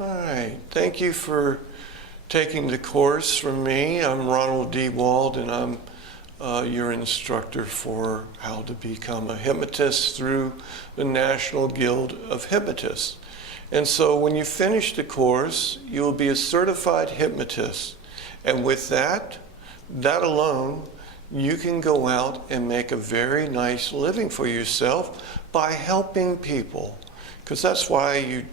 All right. Thank you for taking the course from me. I'm Ronald D. Wald, and I'm your instructor for how to become a hypnotist through the National Guild of Hypnotists. And so when you finish the course, you will be a certified hypnotist. And with that alone, you can go out and make a very nice living for yourself by helping people. Because that's why you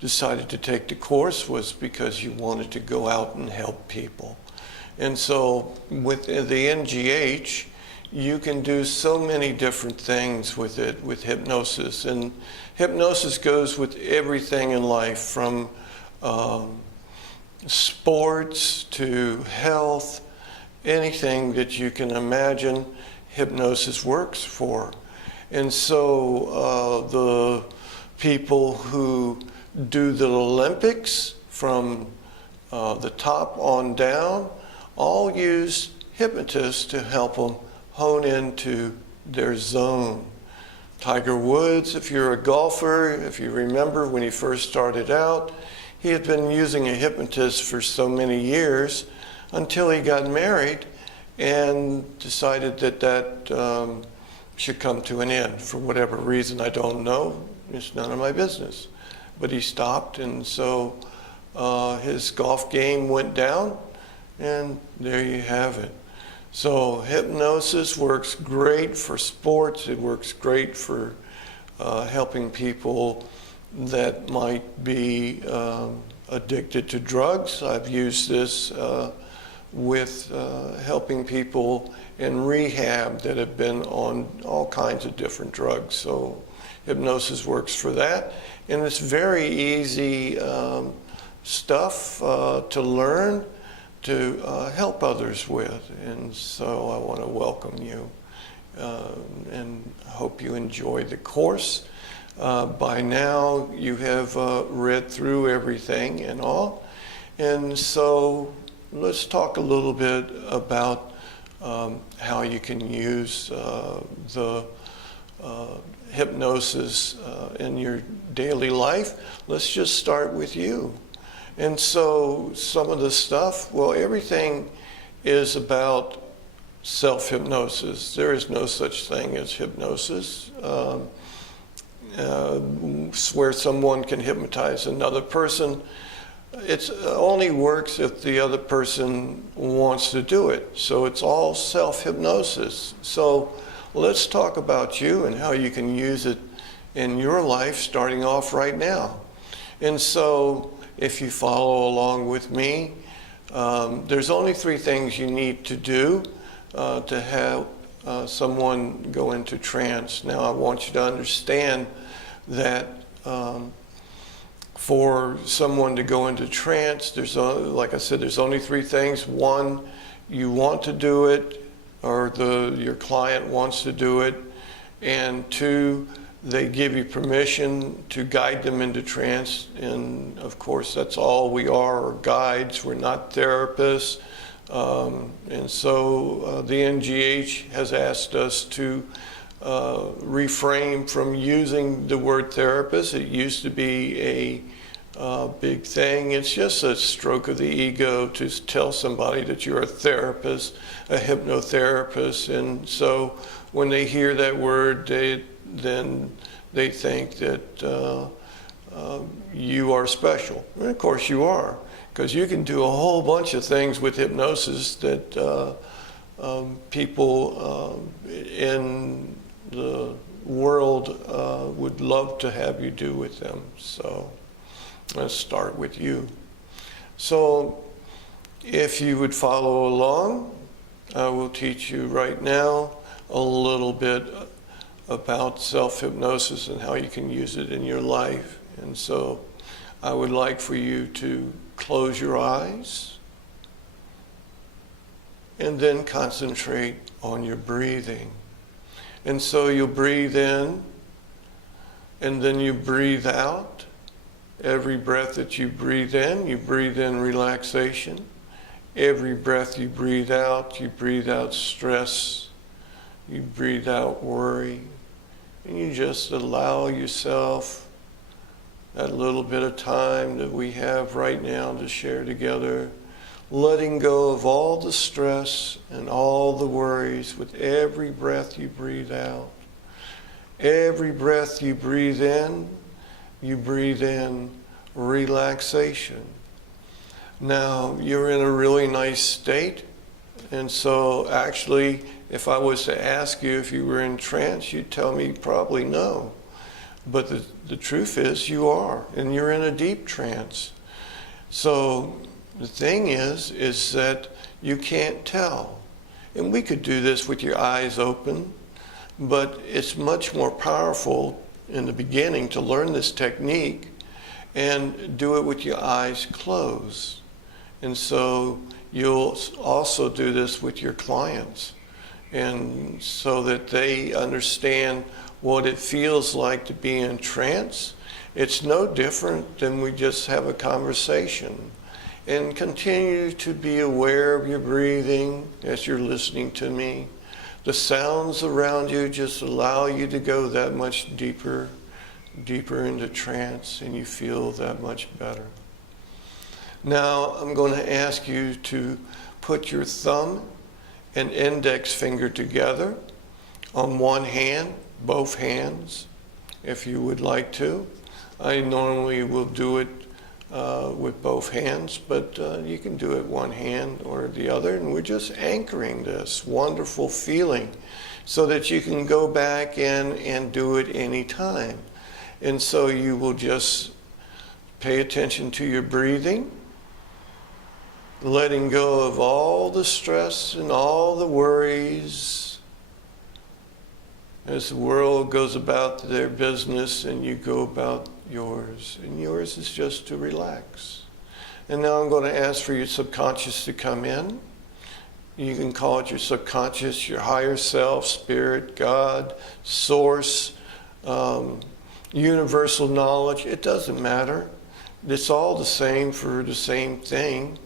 decided to take the course, was because you wanted to go out and help people. And so with the NGH, you can do so many different things with it, with hypnosis. And hypnosis goes with everything in life, from sports to health, anything that you can imagine, hypnosis works for. And so the people who do the Olympics from the top on down all use hypnotists to help them hone into their zone. Tiger Woods, if you're a golfer, if you remember when he first started out, he had been using a hypnotist for so many years until he got married and decided that should come to an end. For whatever reason, I don't know. It's none of my business. But he stopped, and so his golf game went down, and there you have it. So hypnosis works great for sports. It works great for helping people that might be addicted to drugs. I've used this with helping people in rehab that have been on all kinds of different drugs. So hypnosis works for that. And it's very easy stuff to learn, to help others with. And so I want to welcome you and hope you enjoy the course. By now you have read through everything and all. And so let's talk a little bit about how you can use the hypnosis in your daily life. Let's just start with you. And so some of the stuff, well, everything is about self-hypnosis. There is no such thing as hypnosis, where someone can hypnotize another person. It only works if the other person wants to do it. So it's all self-hypnosis. So let's talk about you and how you can use it in your life starting off right now. And so if you follow along with me, there's only 3 things you need to do to have someone go into trance. Now I want you to understand that for someone to go into trance, there's only, like I said, there's only 3 things. 1, you want to do it, or your client wants to do it. And 2, they give you permission to guide them into trance. And of course, that's all we are guides. We're not therapists. And so the NGH has asked us to refrain from using the word therapist. It used to be a big thing. It's just a stroke of the ego to tell somebody that you're a therapist, a hypnotherapist. And so when they hear that word, then they think that you are special. And of course you are, because you can do a whole bunch of things with hypnosis that people in the world would love to have you do with them. So let's start with you. So if you would follow along, I will teach you right now a little bit about self-hypnosis and how you can use it in your life. And so I would like for you to close your eyes and then concentrate on your breathing. And so you'll breathe in and then you breathe out. Every breath that you breathe in relaxation. Every breath you breathe out stress. You breathe out worry. And you just allow yourself that little bit of time that we have right now to share together, letting go of all the stress and all the worries with every breath you breathe out. Every breath you breathe in relaxation. Now, you're in a really nice state, and so actually, if I was to ask you if you were in trance, you'd tell me probably no. But the truth is you are, and you're in a deep trance. So the thing is that you can't tell. And we could do this with your eyes open, but it's much more powerful in the beginning to learn this technique and do it with your eyes closed. And so you'll also do this with your clients, and so that they understand what it feels like to be in trance. It's no different than we just have a conversation. And continue to be aware of your breathing as you're listening to me. The sounds around you just allow you to go that much deeper into trance, and you feel that much better. Now I'm going to ask you to put your thumb and index finger together on one hand, both hands, if you would like to. I normally will do it with both hands, but you can do it one hand or the other, and we're just anchoring this wonderful feeling so that you can go back in and do it anytime. And so you will just pay attention to your breathing, letting go of all the stress and all the worries as the world goes about their business and you go about yours. And yours is just to relax. And now I'm going to ask for your subconscious to come in. You can call it your subconscious, your higher self, spirit, God, source, universal knowledge. It doesn't matter. It's all the same for the same thing.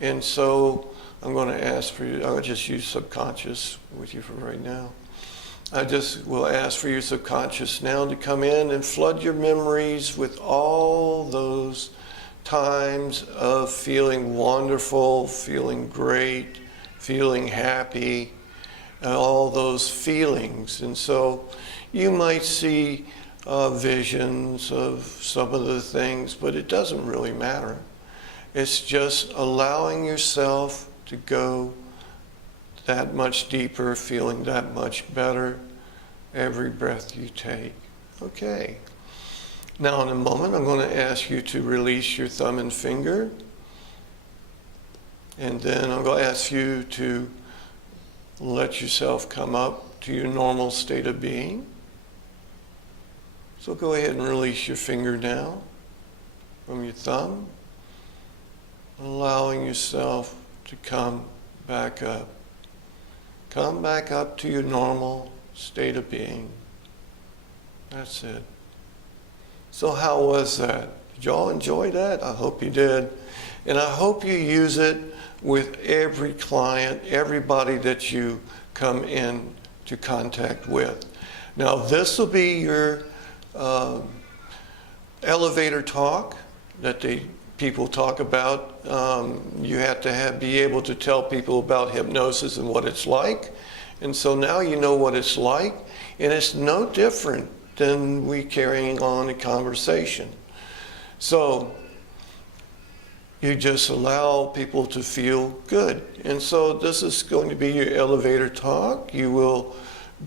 And so I'm going to ask for you, I'll just use subconscious with you for right now. I just will ask for your subconscious now to come in and flood your memories with all those times of feeling wonderful, feeling great, feeling happy, all those feelings. And so you might see visions of some of the things, but it doesn't really matter. It's just allowing yourself to go that much deeper, feeling that much better every breath you take. Okay. Now in a moment, I'm going to ask you to release your thumb and finger. And then I'm going to ask you to let yourself come up to your normal state of being. So go ahead and release your finger now from your thumb, allowing yourself to come back up. Come back up to your normal state of being. That's it. So how was that? Did y'all enjoy that? I hope you did. And I hope you use it with every client, everybody that you come into contact with. Now this will be your elevator talk that people talk about. You have to be able to tell people about hypnosis and what it's like. And so now you know what it's like, and it's no different than we carrying on a conversation. So you just allow people to feel good. And so this is going to be your elevator talk. You will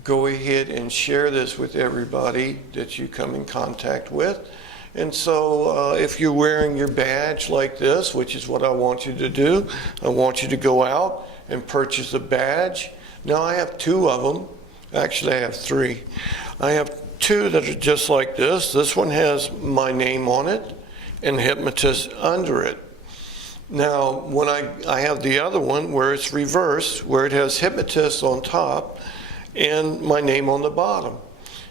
go ahead and share this with everybody that you come in contact with. And so if you're wearing your badge like this, which is what I want you to do, I want you to go out and purchase a badge. Now I have two of them. Actually, I have three. I have two that are just like this. This one has my name on it and Hypnotist under it. Now, when I have the other one where it's reversed, where it has Hypnotist on top and my name on the bottom.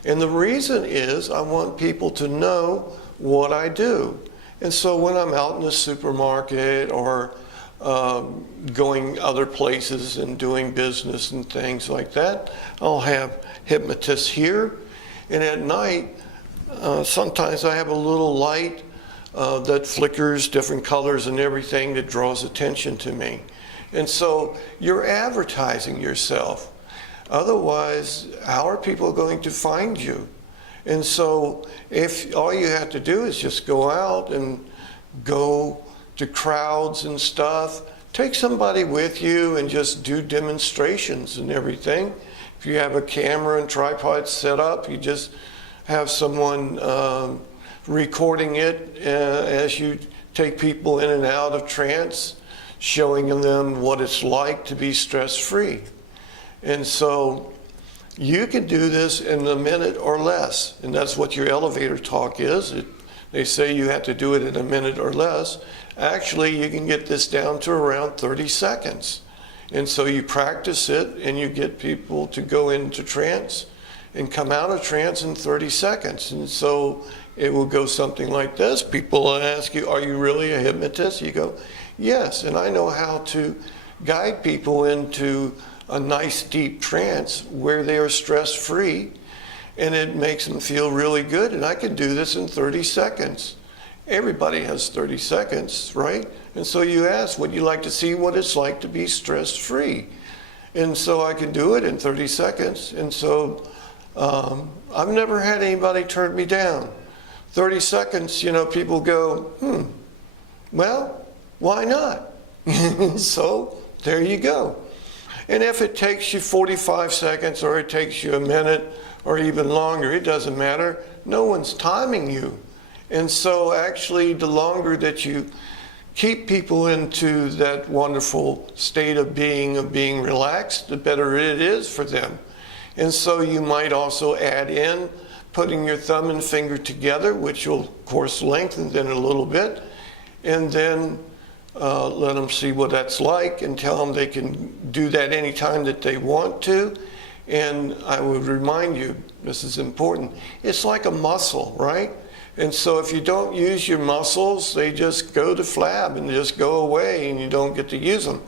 And the reason is I want people to know what I do. And so when I'm out in the supermarket or going other places and doing business and things like that, I'll have Hypnotist here. And at night, sometimes I have a little light that flickers different colors and everything that draws attention to me. And so you're advertising yourself. Otherwise, how are people going to find you? And so if all you have to do is just go out and go to crowds and stuff, take somebody with you and just do demonstrations and everything. If you have a camera and tripod set up, you just have someone recording it as you take people in and out of trance, showing them what it's like to be stress-free. And so you can do this in a minute or less, and that's what your elevator talk is. They say you have to do it in a minute or less. Actually, you can get this down to around 30 seconds. And so you practice it, and you get people to go into trance and come out of trance in 30 seconds. And so it will go something like this. People will ask you, are you really a hypnotist? You go, yes, and I know how to guide people into a nice deep trance where they are stress-free, and it makes them feel really good, and I can do this in 30 seconds. Everybody has 30 seconds, right? And so you ask, would you like to see what it's like to be stress-free? And so I can do it in 30 seconds, and so I've never had anybody turn me down. 30 seconds, you know, people go, well, why not? So there you go. And if it takes you 45 seconds or it takes you a minute or even longer, it doesn't matter. No one's timing you. And so actually the longer that you keep people into that wonderful state of being relaxed, the better it is for them. And so you might also add in putting your thumb and finger together, which will of course lengthen them a little bit, and then let them see what that's like and tell them they can do that anytime that they want to. And I would remind you, this is important, it's like a muscle, right? And so if you don't use your muscles, they just go to flab and just go away and you don't get to use them.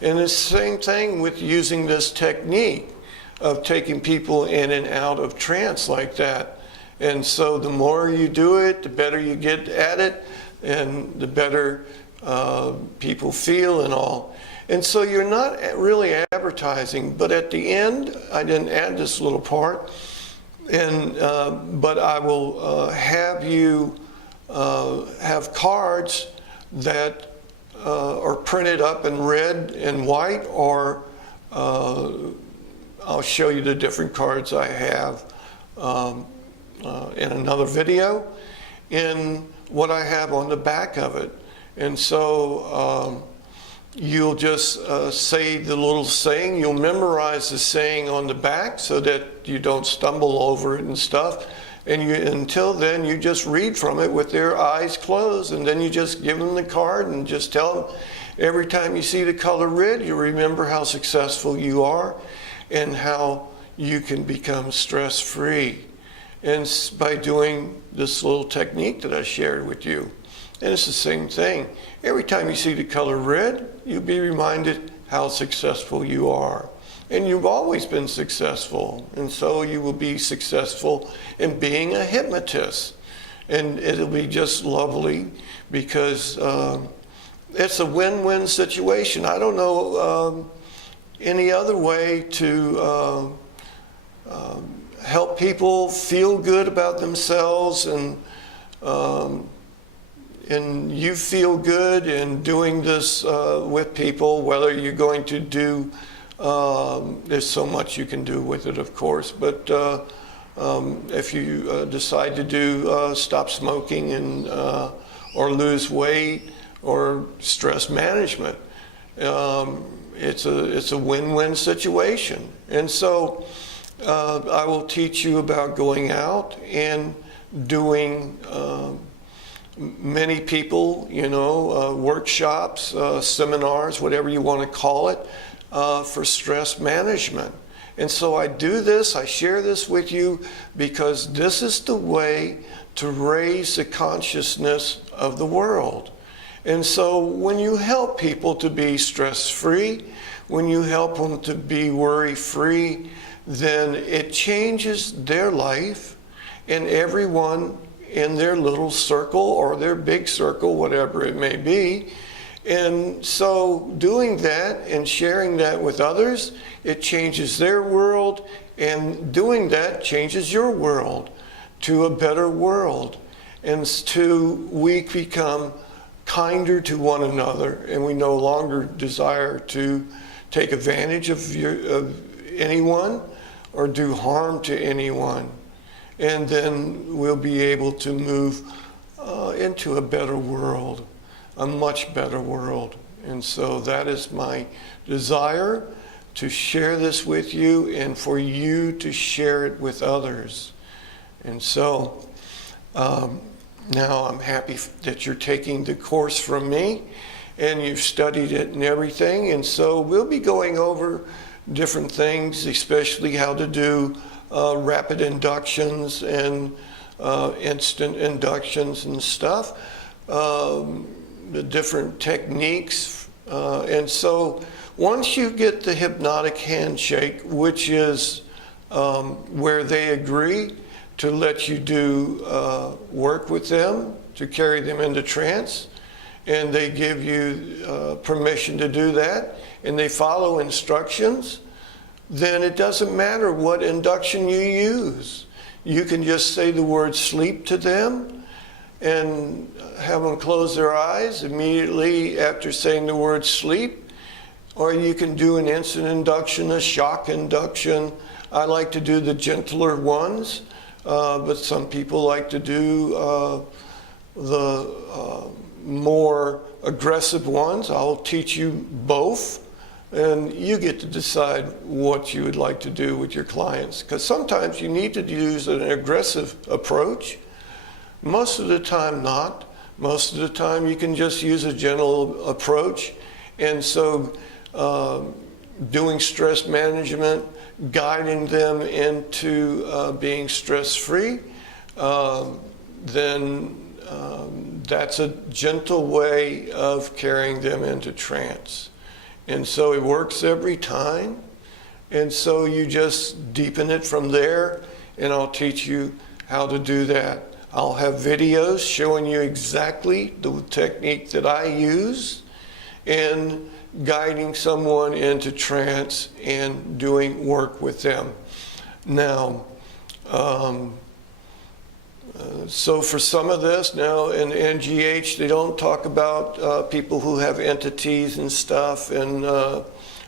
And it's the same thing with using this technique of taking people in and out of trance like that. And so the more you do it, the better you get at it, and the better people feel and all. And so you're not really advertising, but at the end, I didn't add this little part, and but I will have you have cards that are printed up in red and white, or I'll show you the different cards I have in another video, in what I have on the back of it. And so you'll just say the little saying, you'll memorize the saying on the back so that you don't stumble over it and stuff. And until then, you just read from it with their eyes closed, and then you just give them the card and just tell them, every time you see the color red, you remember how successful you are and how you can become stress-free. And by doing this little technique that I shared with you. And it's the same thing. Every time you see the color red, you'll be reminded how successful you are. And you've always been successful. And so you will be successful in being a hypnotist. And it'll be just lovely because it's a win-win situation. I don't know any other way to help people feel good about themselves, and you feel good in doing this with people, whether you're going to do, there's so much you can do with it, of course, but if you decide to do stop smoking and or lose weight or stress management, it's a win-win situation. And so I will teach you about going out and doing many people, you know, workshops, seminars, whatever you want to call it, for stress management. And so I do this, I share this with you because this is the way to raise the consciousness of the world. And so when you help people to be stress-free, when you help them to be worry-free, then it changes their life and everyone in their little circle or their big circle, whatever it may be. And so doing that and sharing that with others, it changes their world, and doing that changes your world to a better world. And we become kinder to one another, and we no longer desire to take advantage of anyone or do harm to anyone. And then we'll be able to move into a better world, a much better world. And so that is my desire, to share this with you and for you to share it with others. And so now I'm happy that you're taking the course from me and you've studied it and everything. And so we'll be going over different things, especially how to do rapid inductions and instant inductions and stuff, the different techniques. And so once you get the hypnotic handshake, which is where they agree to let you do work with them, to carry them into trance, and they give you permission to do that, and they follow instructions, then it doesn't matter what induction you use. You can just say the word sleep to them and have them close their eyes immediately after saying the word sleep. Or you can do an instant induction, a shock induction. I like to do the gentler ones, but some people like to do the more aggressive ones. I'll teach you both, and you get to decide what you would like to do with your clients, because sometimes you need to use an aggressive approach. Most of the time not. Most of the time you can just use a gentle approach. And so doing stress management, guiding them into being stress-free, then that's a gentle way of carrying them into trance. And so it works every time. And so you just deepen it from there, and I'll teach you how to do that. I'll have videos showing you exactly the technique that I use in guiding someone into trance and doing work with them. Now, so for some of this, now in NGH, they don't talk about people who have entities and stuff and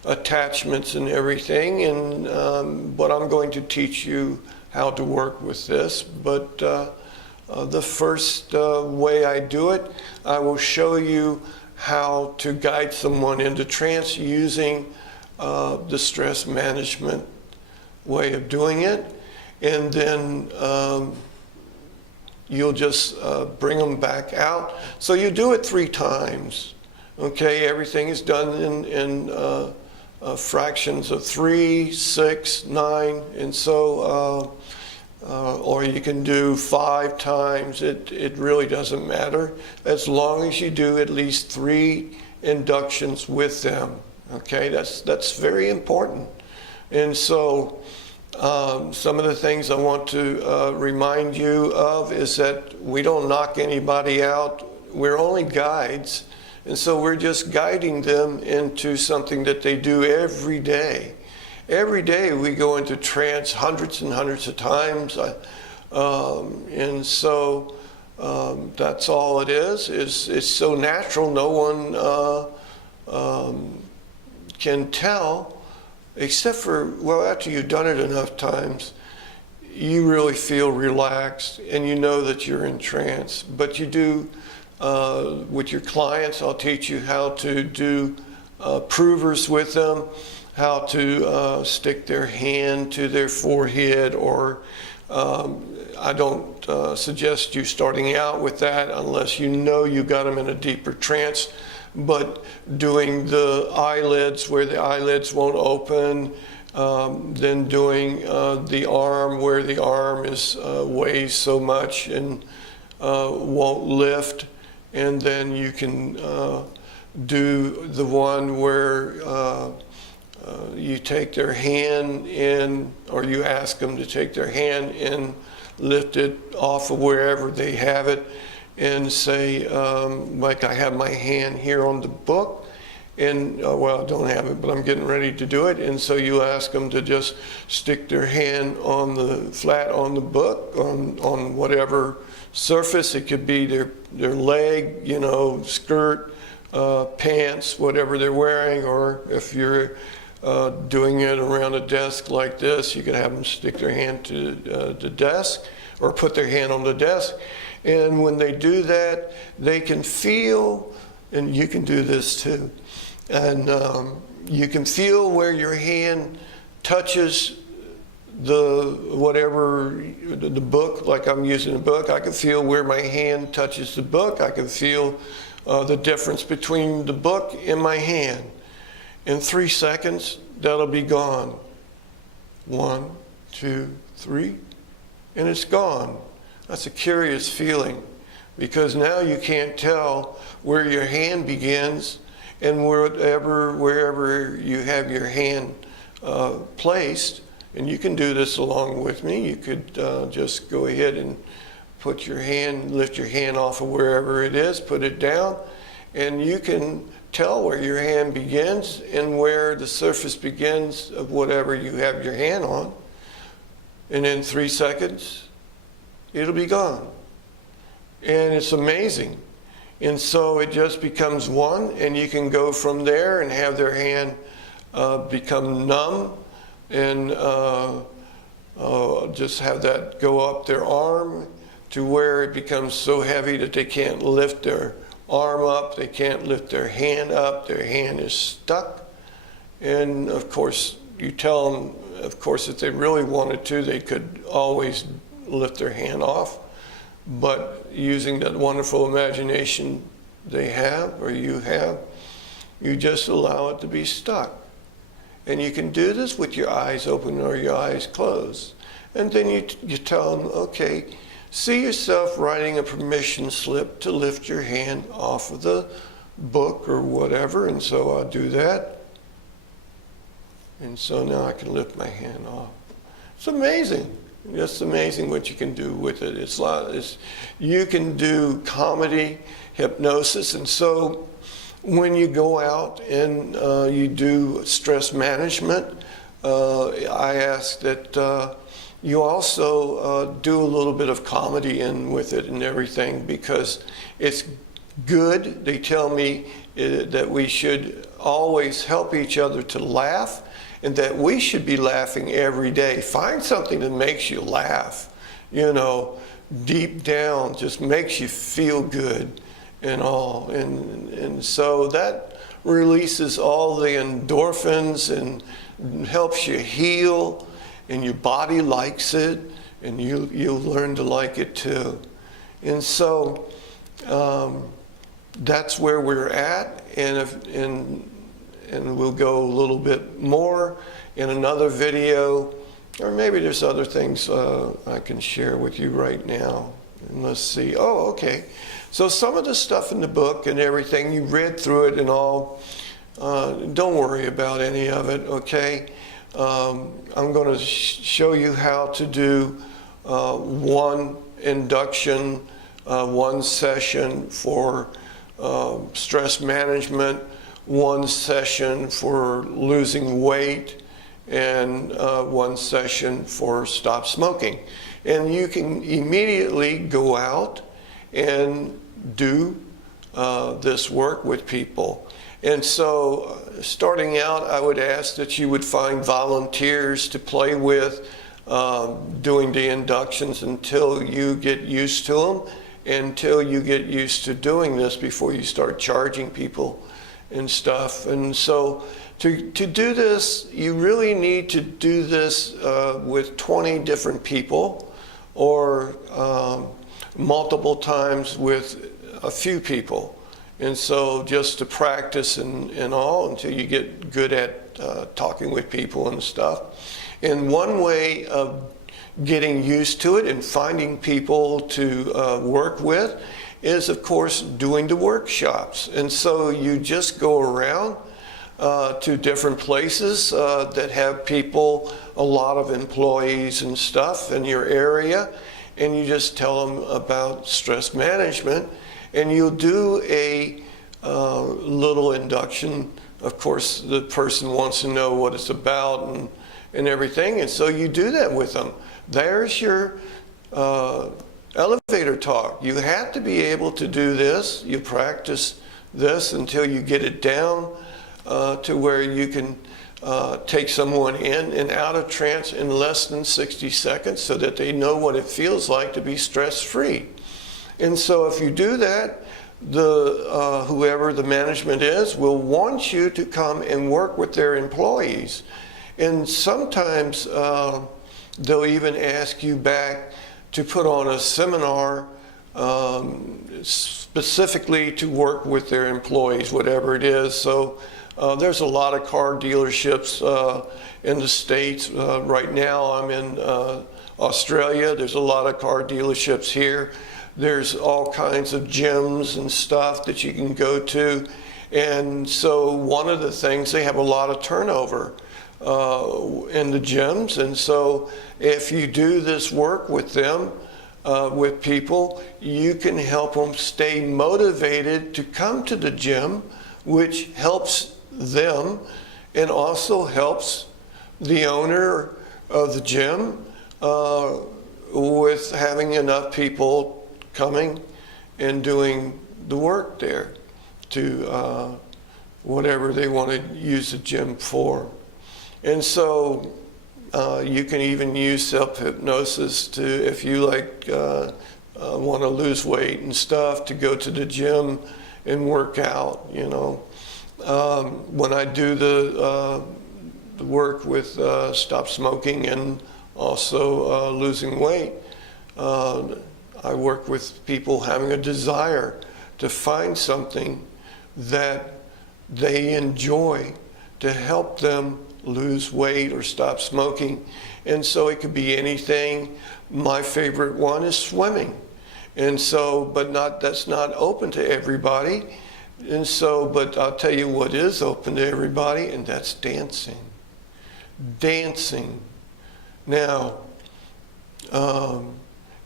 attachments and everything, and but I'm going to teach you how to work with this. But the first way I do it, I will show you how to guide someone into trance using the stress management way of doing it, and then you'll just bring them back out. So you do it 3 times. Okay, everything is done in fractions of 3, 6, 9, and so or you can do 5 times. It really doesn't matter, as long as you do at least 3 inductions with them. Okay, that's very important. And so some of the things I want to remind you of is that we don't knock anybody out. We're only guides, and so we're just guiding them into something that they do every day. Every day we go into trance hundreds and hundreds of times, and so that's all it is. It's so natural, no one can tell, except for, well, after you've done it enough times, you really feel relaxed and you know that you're in trance. But you do, with your clients, I'll teach you how to do provers with them, how to stick their hand to their forehead, or I don't suggest you starting out with that unless you know you got them in a deeper trance, but doing the eyelids where the eyelids won't open, then doing the arm where the arm is weighs so much and won't lift, and then you can do the one where you take their hand in, or you ask them to take their hand in lift it off of wherever they have it, and say, like I have my hand here on the book, and well, I don't have it, but I'm getting ready to do it. And so you ask them to just stick their hand on the flat on the book, on whatever surface. It could be their leg, you know, skirt, pants, whatever they're wearing, or if you're doing it around a desk like this, you could have them stick their hand to the desk or put their hand on the desk. And when they do that, they can feel, and you can do this too, and you can feel where your hand touches the book. Like I'm using a book, I can feel where my hand touches the book. I can feel the difference between the book and my hand. In 3 seconds, that'll be gone. 1, 2, 3, and it's gone. That's a curious feeling, because now you can't tell where your hand begins and wherever you have your hand placed. And you can do this along with me. You could just go ahead and put your hand, lift your hand off of wherever it is, put it down, and you can tell where your hand begins and where the surface begins of whatever you have your hand on. And in 3 seconds, it'll be gone. And it's amazing. And so it just becomes one, and you can go from there and have their hand become numb, and just have that go up their arm to where it becomes so heavy that they can't lift their arm up, they can't lift their hand up, their hand is stuck. And of course, you tell them, of course, if they really wanted to, they could always lift their hand off, but using that wonderful imagination they have, or you have, you just allow it to be stuck. And you can do this with your eyes open or your eyes closed. And then you tell them, okay, see yourself writing a permission slip to lift your hand off of the book or whatever. And so I'll do that. And so now I can lift my hand off. It's amazing. It's amazing what you can do with it. You can do comedy, hypnosis, and so when you go out and you do stress management, I ask that you also do a little bit of comedy in with it and everything, because it's good. They tell me that we should always help each other to laugh, and that we should be laughing every day. Find something that makes you laugh, you know, deep down, just makes you feel good and all. And so that releases all the endorphins and helps you heal, and your body likes it, and you'll learn to like it too. And so that's where we're at, and we'll go a little bit more in another video, or maybe there's other things I can share with you right now. And let's see. Oh, okay. So some of the stuff in the book and everything, you read through it and all. Don't worry about any of it, okay? I'm going to show you how to do one induction, one session for stress management, one session for losing weight, and one session for stop smoking. And you can immediately go out and do this work with people. And so starting out, I would ask that you would find volunteers to play with doing the inductions until you get used to them, until you get used to doing this before you start charging people and stuff. And so to do this, you really need to do this with 20 different people, or multiple times with a few people. And so just to practice and all until you get good at talking with people and stuff. And one way of getting used to it and finding people to work with is, of course, doing the workshops. And so you just go around to different places that have people, a lot of employees and stuff in your area, and you just tell them about stress management, and you'll do a little induction. Of course, the person wants to know what it's about and everything, and so you do that with them. There's your elevator talk. You have to be able to do this. You practice this until you get it down to where you can take someone in and out of trance in less than 60 seconds so that they know what it feels like to be stress-free. And so if you do that, whoever the management is will want you to come and work with their employees. And sometimes they'll even ask you back to put on a seminar specifically to work with their employees, whatever it is. So there's a lot of car dealerships in the States. Right now I'm in Australia. There's a lot of car dealerships here. There's all kinds of gyms and stuff that you can go to. And so one of the things, they have a lot of turnover in the gyms. And so if you do this work with them, with people, you can help them stay motivated to come to the gym, which helps them and also helps the owner of the gym with having enough people coming and doing the work there to whatever they want to use the gym for. And so you can even use self-hypnosis to, if you like want to lose weight and stuff, to go to the gym and work out, you know. When I do the work with stop smoking and also losing weight, I work with people having a desire to find something that they enjoy to help them lose weight or stop smoking. And so it could be anything. My favorite one is swimming. And so, but that's not open to everybody. And so, but I'll tell you what is open to everybody, and that's dancing. Dancing. Now,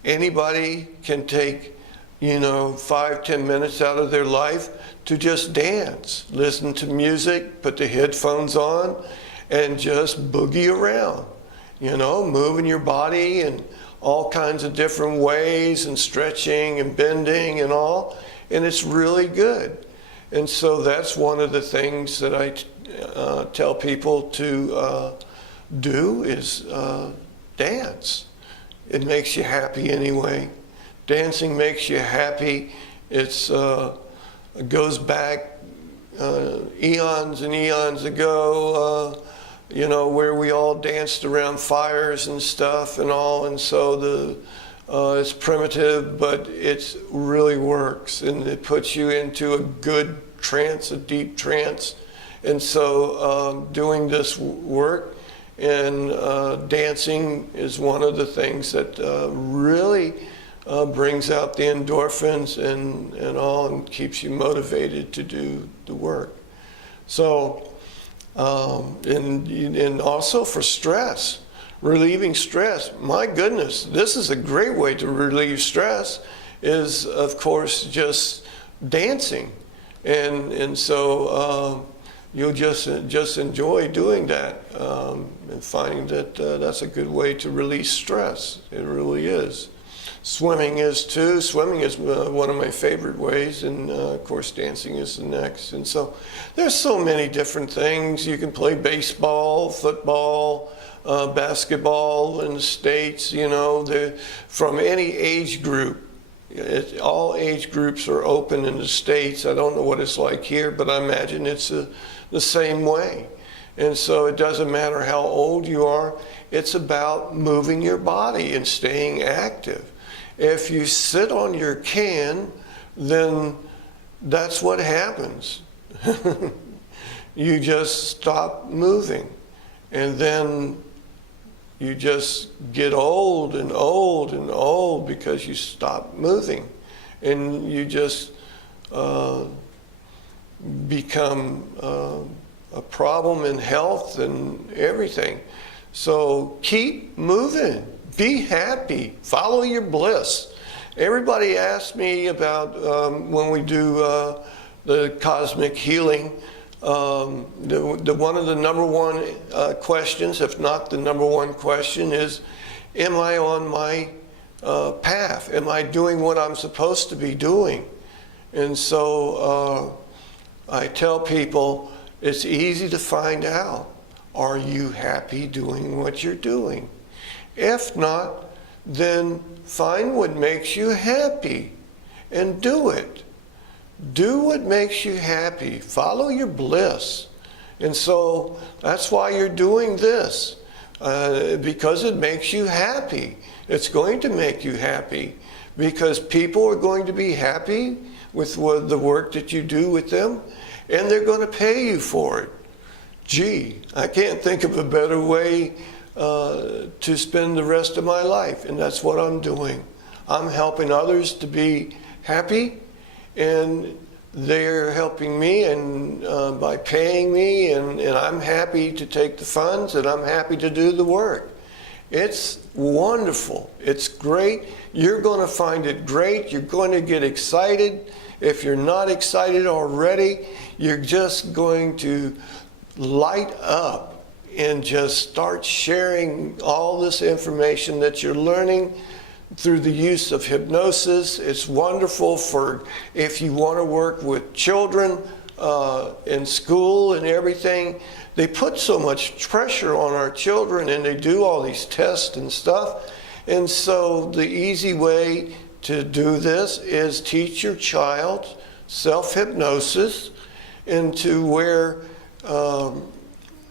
anybody can take, 5-10 minutes out of their life to just dance. Listen to music, put the headphones on, and just boogie around. Moving your body in all kinds of different ways and stretching and bending and all. And it's really good. And so that's one of the things that I tell people to do is dance. It makes you happy anyway. Dancing makes you happy. It goes back eons and eons ago, where we all danced around fires and stuff and all. And so it's primitive, but it really works, and it puts you into a good trance, a deep trance. And so doing this work and dancing is one of the things that really brings out the endorphins and all, and keeps you motivated to do the work. So, and also for stress, relieving stress. My goodness, this is a great way to relieve stress, is of course just dancing. And so you'll just enjoy doing that and finding that that's a good way to release stress. It really is. Swimming is too. Swimming is one of my favorite ways, and of course dancing is the next. And so there's so many different things. You can play baseball, football, basketball in the States, from any age group. All age groups are open in the States. I don't know what it's like here, but I imagine it's the same way. And so it doesn't matter how old you are. It's about moving your body and staying active. If you sit on your can, then that's what happens. You just stop moving. And then you just get old and old and old because you stop moving. And you just become a problem in health and everything. So keep moving. be happy, follow your bliss. Everybody asks me about when we do the cosmic healing, one of the number one questions, if not the number one question, is, am I on my path? Am I doing what I'm supposed to be doing? And so I tell people, it's easy to find out. Are you happy doing what you're doing? If not, then find what makes you happy and do it. Do what makes you happy. Follow your bliss. And so that's why you're doing this, because it makes you happy. It's going to make you happy because people are going to be happy with the work that you do with them, and they're going to pay you for it. Gee, I can't think of a better way to spend the rest of my life, and that's what I'm doing. I'm helping others to be happy, and they're helping me and by paying me, and I'm happy to take the funds, and I'm happy to do the work. It's wonderful. It's great. You're going to find it great. You're going to get excited. If you're not excited already, you're just going to light up and just start sharing all this information that you're learning through the use of hypnosis. It's wonderful for if you want to work with children in school and everything. They put so much pressure on our children, and they do all these tests and stuff. And so the easy way to do this is teach your child self-hypnosis into where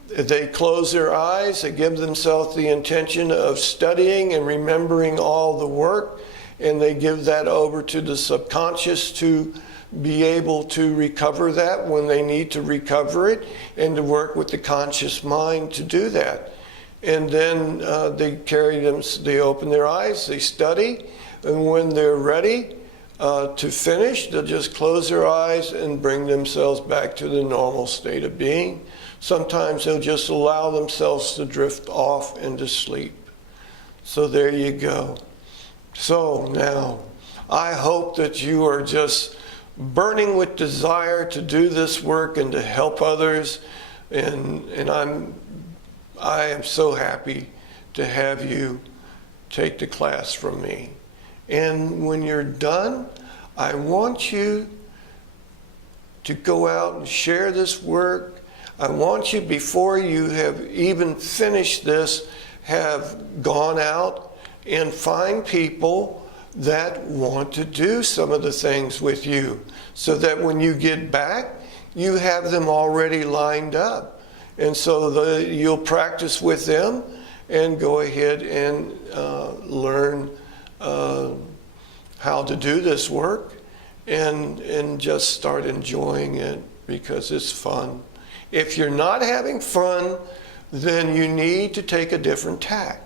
they close their eyes, they give themselves the intention of studying and remembering all the work, and they give that over to the subconscious to be able to recover that when they need to recover it, and to work with the conscious mind to do that. And then they open their eyes, they study, and when they're ready to finish, they'll just close their eyes and bring themselves back to the normal state of being. Sometimes they'll just allow themselves to drift off into sleep. So there you go. So now, I hope that you are just burning with desire to do this work and to help others. And I am so happy to have you take the class from me. And when you're done, I want you to go out and share this work. I want you, before you have even finished this, have gone out and find people that want to do some of the things with you, so that when you get back, you have them already lined up. And so you'll practice with them and go ahead and learn how to do this work, and just start enjoying it because it's fun. If you're not having fun, then you need to take a different tack,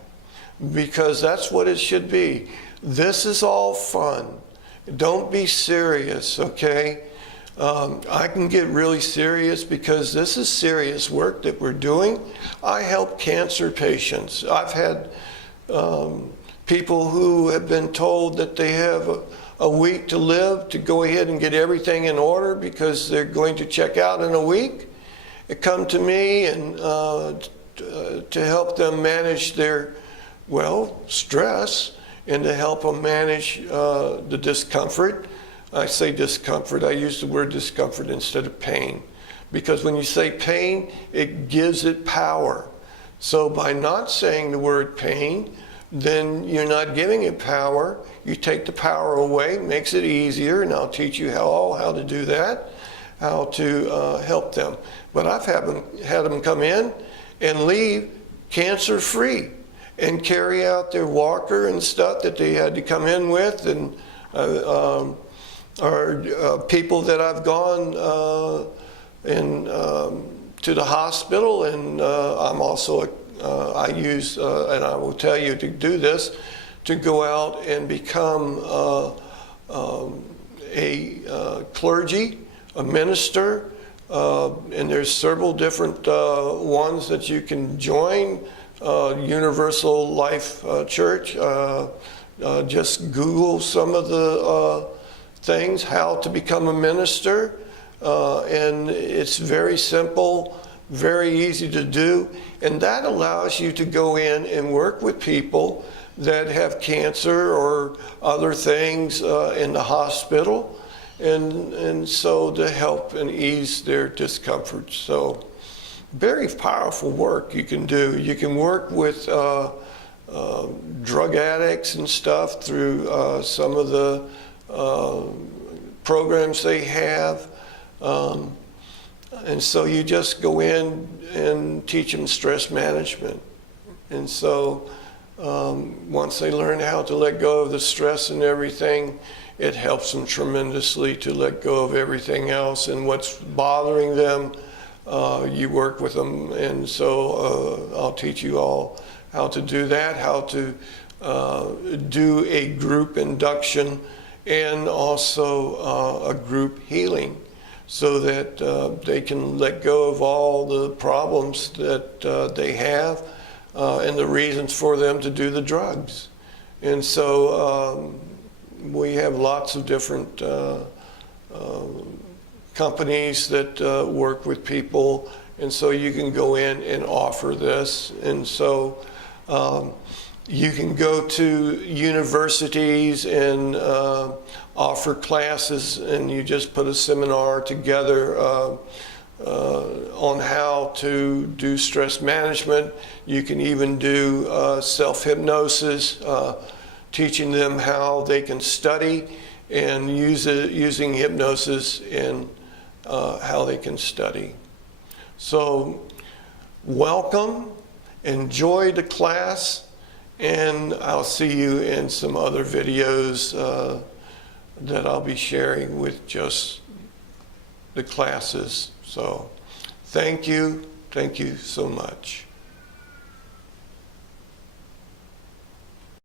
because that's what it should be. This is all fun. Don't be serious, okay? I can get really serious because this is serious work that we're doing. I help cancer patients. I've had people who have been told that they have a week to live to go ahead and get everything in order because they're going to check out in a week. They come to me and to help them manage their, stress, and to help them manage the discomfort. I say discomfort. I use the word discomfort instead of pain, because when you say pain, it gives it power. So by not saying the word pain, then you're not giving it power. You take the power away, makes it easier, and I'll teach you how to do that, how to help them. But I've had them come in and leave cancer-free and carry out their walker and stuff that they had to come in with, and people that I've gone to the hospital, and I'm also I use, and I will tell you to do this, to go out and become a clergy, a minister, and there's several different ones that you can join. Universal Life Church. Just Google some of the things, how to become a minister, and it's very simple, very easy to do, and that allows you to go in and work with people that have cancer or other things in the hospital, and so to help and ease their discomfort. So very powerful work you can do. You can work with drug addicts and stuff through some of the programs they have. And so you just go in and teach them stress management. And so once they learn how to let go of the stress and everything, it helps them tremendously to let go of everything else. And what's bothering them, you work with them. And so I'll teach you all how to do that, how to do a group induction and also a group healing, so that they can let go of all the problems that they have and the reasons for them to do the drugs. And so we have lots of different companies that work with people, and so you can go in and offer this. And so you can go to universities and offer classes, and you just put a seminar together on how to do stress management. You can even do self-hypnosis, teaching them how they can study and using hypnosis in how they can study. So welcome, enjoy the class, and I'll see you in some other videos that I'll be sharing with just the classes. So thank you so much.